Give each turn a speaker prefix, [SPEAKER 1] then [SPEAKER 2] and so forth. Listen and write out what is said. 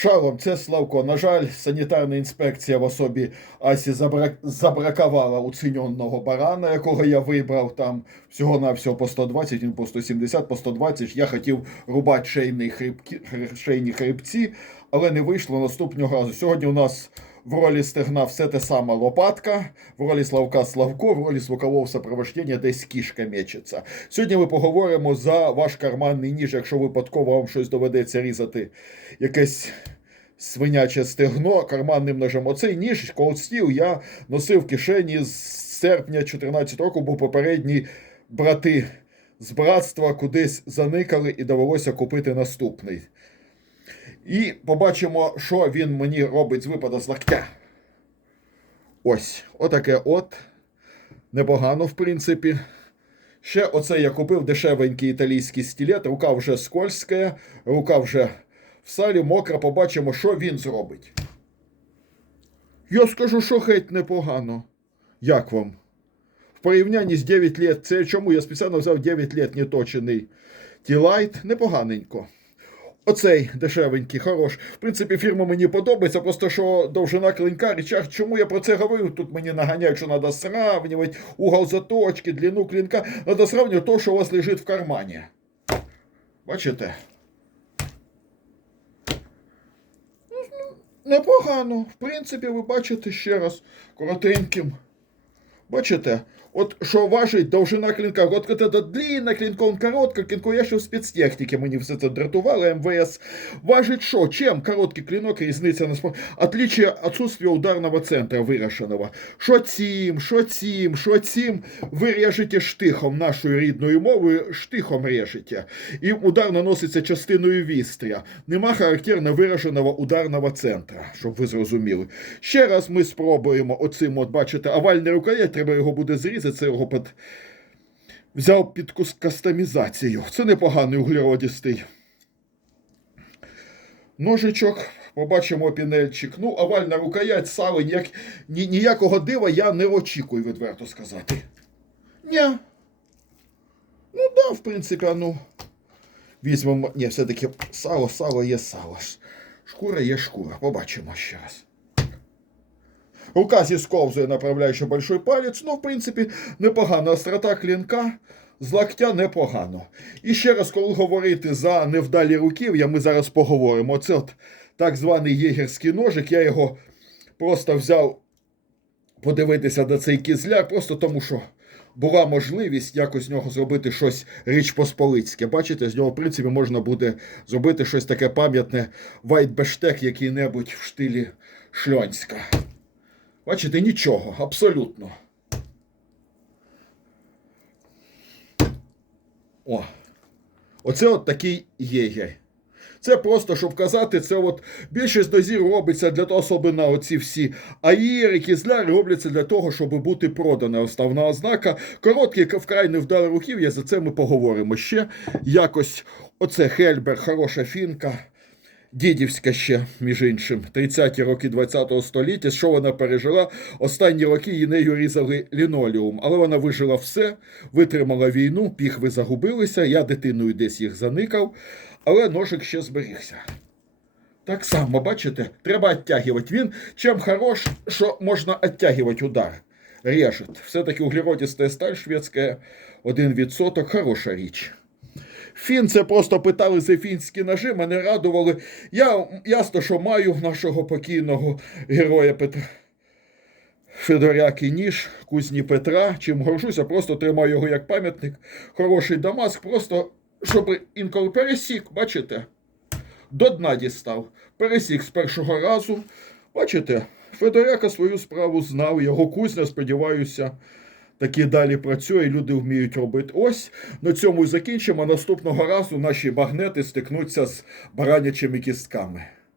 [SPEAKER 1] Шалом, це Славко. На жаль, санітарна інспекція в особі Асі забра... забракувала уціньонного барана, якого я вибрав там всього-навсього по 120, він по 170, по 120. Я хотів рубати шейні, хребки... хр- шейні хребці, але не вийшло наступного разу. Сьогодні у нас в ролі стегна все те саме лопатка, в ролі Славка Славко, в ролі звукового сопровождення десь кішка мечеться. Сьогодні ми поговоримо за ваш карманний ніж, якщо випадково вам щось доведеться різати якесь свиняче стегно карманним ножем. Оцей ніж Steel я носив в кишені з серпня 14 року, бо попередні брати з братства кудись заникали і довелося купити наступний. І побачимо, що він мені робить з випада з локтя. Ось, отаке от. Непогано, в принципі. Ще оце я купив дешевенький італійський стілет. Рука вже скользька, рука вже в салі мокра. Побачимо, що він зробить. Я скажу, що геть непогано. Як вам? В порівнянні з 9 лет, це чому я спеціально взяв 9 лет неточений Тілайт, непоганенько. Оцей дешевенький, хорош. В принципі, фірма мені подобається, просто що довжина клинка, речах, чому я про це говорю? Тут мені наганяють, що треба сравнювати угол заточки, длину клинка. Треба сравнювати то, що у вас лежить в кармані. Бачите? Непогано. В принципі, ви бачите ще раз коротеньким. Бачите? От що важить довжина клинка. От коли це длинна клинка, он коротка клинка. Я ще в спецтехніці мені все це дратувало, МВС. Важить що? Чим короткий клинок, різниця на спор... Отличие отсутствия ударного центра вирашеного. Що цим, що цим, що цим, ви режете штихом нашою рідною мовою, штихом режете. І удар наноситься частиною вістря. Нема характерно вираженого ударного центра, щоб ви зрозуміли. Ще раз ми спробуємо оцим, от бачите, овальний рукоять, треба його буде зрізати, це його взяв під кастомізацію. Це непоганий углеродістий. Ножичок, побачимо пінельчик. Ну, овальна рукоять, сало, ніяк... ні, ніякого дива я не очікую, відверто сказати. Ні. Ну да, в принципі, ну. Візьмемо. Ні, все-таки сало, сало є сало. Шкура є шкура. Побачимо ще раз. Рука зісковзує, направляючи большой палець. Ну, в принципі, непогана острота клінка. З локтя непогано. І ще раз, коли говорити за невдалі руків'я, ми зараз поговоримо. Оце от так званий єгерський ножик. Я його просто взяв подивитися на цей кізляр, просто тому що була можливість якось з нього зробити щось річ посполицьке. Бачите, з нього, в принципі, можна буде зробити щось таке пам'ятне вайтбештек який-небудь в штилі Шльонська. Бачите, нічого, абсолютно. О, оце от такий єгер. Це просто, щоб казати, це от більшість дозір робиться для того, особливо оці всі аїри, кізляри робляться для того, щоб бути продана основна ознака. Короткий вкрай невдалий руків'я, за це ми поговоримо ще. Якось оце Хельбер, хороша фінка. Дідівська ще, між іншим, 30-ті роки ХХ століття. Що вона пережила? Останні роки її нею різали лінолеум, але вона вижила все, витримала війну, піхви загубилися, я дитиною десь їх заникав, але ножик ще зберігся. Так само, бачите, треба оттягувати. Він чим хорош, що можна оттягувати удар. Режет. Все-таки углеродистая сталь шведська, 1%, хороша річ. Фін це просто питали за фінські ножи, мене радували. Я ясно, що маю нашого покійного героя Петра. Федоряки ніж, кузні Петра, чим горжуся, просто тримаю його як пам'ятник. Хороший Дамаск, просто щоб інколи пересік, бачите, до дна дістав. Пересік з першого разу. Бачите, Федоряка свою справу знав, його кузня, сподіваюся, таки далі працює, люди вміють робити. Ось на цьому і закінчимо. Наступного разу наші багнети стикнуться з баранячими кістками.